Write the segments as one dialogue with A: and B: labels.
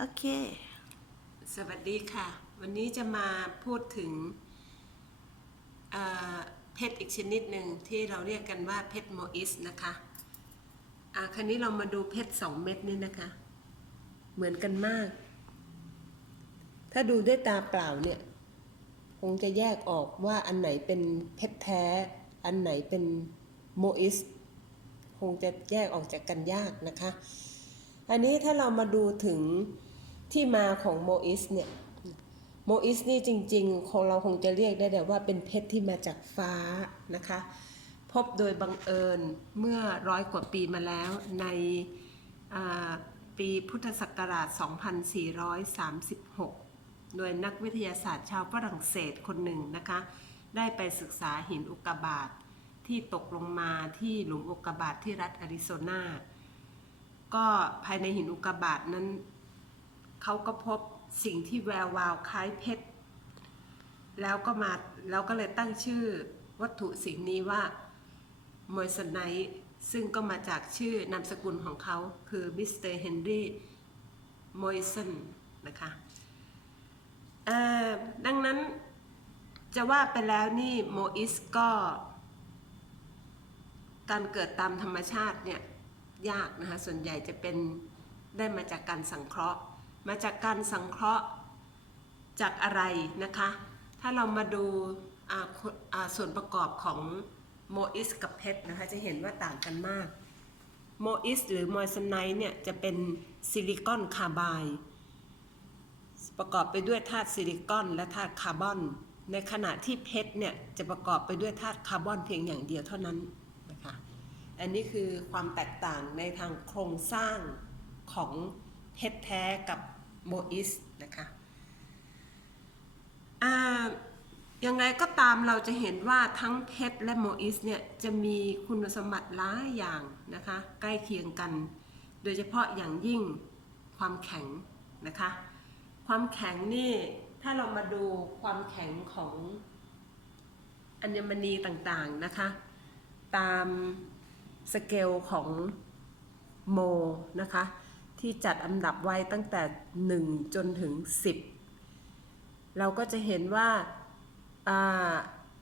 A: โอเค
B: สวัสดีค่ะ วันนี้จะมาพูดถึงเพชรอีกชนิดหนึ่งที่เราเรียกกันว่าเพชรโมอิสนะคะอ่าคราวนี้เรามาดูเพชรสองเม็ดนี่นะคะ เหมือนกันมาก ถ้าดูด้วยตาเปล่าเนี่ย คงจะแยกออกว่าอันไหนเป็นเพชรแท้ อันไหนเป็นโมอิส คงจะแยกออกจากกันยากนะคะ อันนี้ถ้าเรามาดูถึง ที่มาของโมอิสเนี่ยโมอิสนี่จริงๆคงเราคงจะเรียกได้แต่ว่าเป็นเพชรที่มาจากฟ้านะคะ พบโดยบังเอิญเมื่อร้อยกว่าปีมาแล้วในปีพุทธศักราช 2436 โดยนักวิทยาศาสตร์ชาวฝรั่งเศสคนหนึ่งนะคะ ได้ไปศึกษาหินอุกกาบาตที่ตกลงมาที่หลุมอุกกาบาตที่รัฐอาริโซนา ก็ภายในหินอุกกาบาตนั้น เขาก็พบสิ่งที่แวววาวคล้ายเพชร แล้วก็มาแล้วก็เลยตั้งชื่อวัตถุสิ่งนี้ว่ามอยสไนท์ซึ่งก็มาจากชื่อนามสกุลของเขาคือมิสเตอร์เฮนรี่มอยสันนะคะดังนั้นจะว่าไปแล้วนี่โมอิสก็ การเกิดตามธรรมชาติเนี่ยยากนะคะส่วนใหญ่จะเป็นได้มาจากการสังเคราะห์ มาจากการสังเคราะห์จากอะไรนะคะ ถ้าเรามาดูาส่วนประกอบของโมอิสกับเพชรนะคะ จะเห็นว่าต่างกันมาก โมอิสหรือมอยสไนท์เนี่ยจะเป็นซิลิคอนคาร์บายประกอบไปด้วยธาตุซิลิคอนและธาตุคาร์บอน ในขณะที่เพชรเนี่ยจะประกอบไปด้วยธาตุคาร์บอนเพียงอย่างเดียวเท่านั้นนะคะ อันนี้คือความแตกต่างในทางโครงสร้างของเพชรแท้กับ โมอิสนะคะอ่ายังไงก็ตามเราจะเห็นว่าทั้งเพชรและโมอิสเนี่ยจะมีคุณสมบัติหลายอย่างนะคะใกล้เคียงกัน โดยเฉพาะอย่างยิ่งความแข็งนะคะความแข็งนี่ถ้าเรามาดูความแข็งของอัญมณีต่างๆนะคะตามสเกลของโมนะคะ ที่จัดอันดับไว้ตั้งแต่ 1 จนถึง 10 เราก็จะเห็นว่า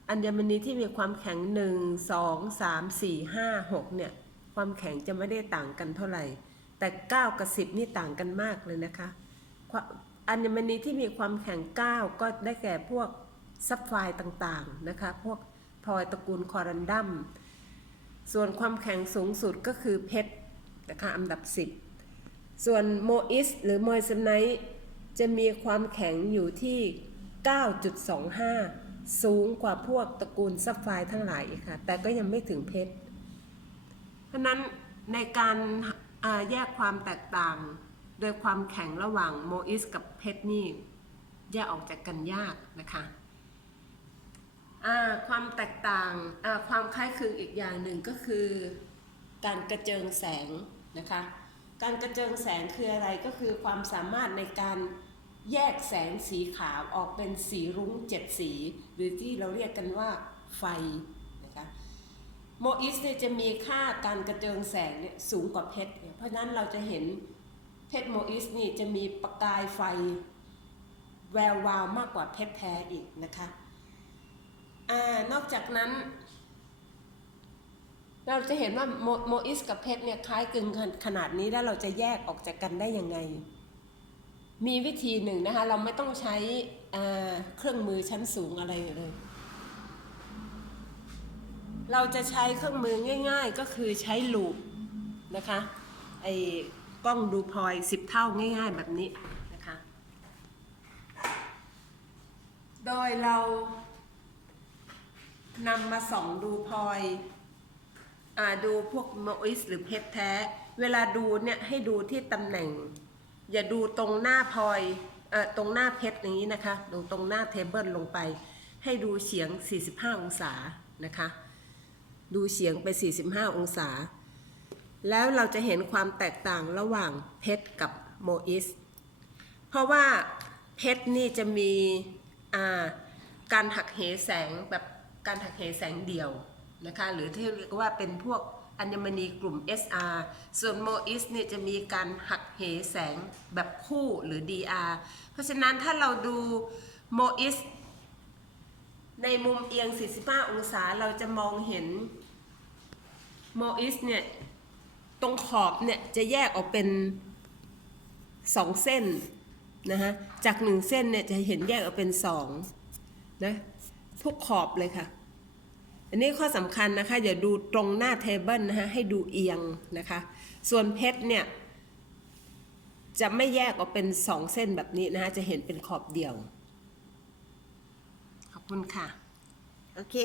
B: อัญมณีที่มีความแข็ง 1 2 3 4 5 6เนี่ยความแข็งจะไม่ได้ต่างกันเท่าไหร่ แต่ 9 กับ 10 นี่ต่างกันมากเลยนะคะอัญมณีที่มีความแข็ง 9 ก็ได้แก่พวกซับไฟต่างๆนะคะพวกพลอยตระกูลคอรันดัมส่วนความแข็งสูงสุดก็คือเพชรนะคะอันดับ 10 ส่วนโมอิสหรือโมยสไนท์จะมีความแข็งอยู่ที่ 9.25 สูงกว่าพวกตระกูลซับไฟร์ทั้งหลายค่ะ แต่ก็ยังไม่ถึงเพชร เพราะนั้นในการแยกความแตกต่าง โดยความแข็งระหว่างโมอิสกับเพชรนี่ แยกออกจากกันยากนะคะความแตกต่างความคล้ายคลึงอีกอย่างหนึ่งก็คือ การกระเจิงแสงนะคะ การกระเจิงแสงคืออะไรก็คือความสามารถในการแยกแสงสีขาวออกเป็นสีรุ้งเจ็ดสี หรือที่เราเรียกกันว่าไฟนะคะโมอิสเนี่ยจะมีค่าการกระเจิงแสงเนี่ยสูงกว่าเพชร เพราะนั้นเราจะเห็นเพชรโมอิสนี่จะมีประกายไฟแวววาวมากกว่าเพชรแท้อีกนะคะอนอกจากนั้น เราจะเห็นว่าโมโมอิสกับเพชรเนี่ยคล้ายคลึงขนาดนี้แล้วเราจะแยกออกจากกันได้ยังไง มีวิธีหนึ่งนะคะ เราไม่ต้องใช้เครื่องมือชั้นสูงอะไรเลย เราจะใช้เครื่องมือง่าย ๆ ก็คือใช้ลูปนะคะไอ้กล้องดูพลอยสิบเท่าง่าย ๆ แบบนี้นะคะ โดยเรานำมาส่องดูพลอย ดูพวกโมอิสหรือเพชรแท้ เวลาดูเนี่ยให้ดูที่ตำแหน่ง อย่าดูตรงหน้าพลอยเอ่อตรงหน้าเพชรอย่างนี้นะคะดูตรงหน้าเทเบิลลงไป ให้ดูเฉียง 45 องศานะคะ ดูเฉียงไป 45 องศา แล้วเราจะเห็นความแตกต่างระหว่างเพชรกับโมอิสเพราะว่าเพชรนี่จะมีการหักเหแสงแบบการหักเหแสงเดี่ยว นะคะหรือที่เรียกว่าเป็นพวกอัญมณีกลุ่ม SR ส่วนโมอิสเนี่ยจะมีการหักเหแสงแบบคู่หรือ DR เพราะฉะนั้นถ้าเราดูโมอิสในมุมเอียง 45 องศาเราจะมองเห็นโมอิสเนี่ยตรงขอบเนี่ยจะแยกออกเป็นสองเส้นนะฮะจากหนึ่งเส้นเนี่ยจะเห็นแยกออกเป็นสองนะทุกขอบเลยค่ะ อันนี้ข้อสำคัญนะคะอย่าดูตรงหน้าเทเบิลนะคะให้ดูเอียงนะคะ ส่วนเพชรเนี่ยจะไม่แยกออกเป็นสองเส้นแบบนี้นะคะจะเห็นเป็นขอบเดียว ขอบคุณค่ะ
A: โอเค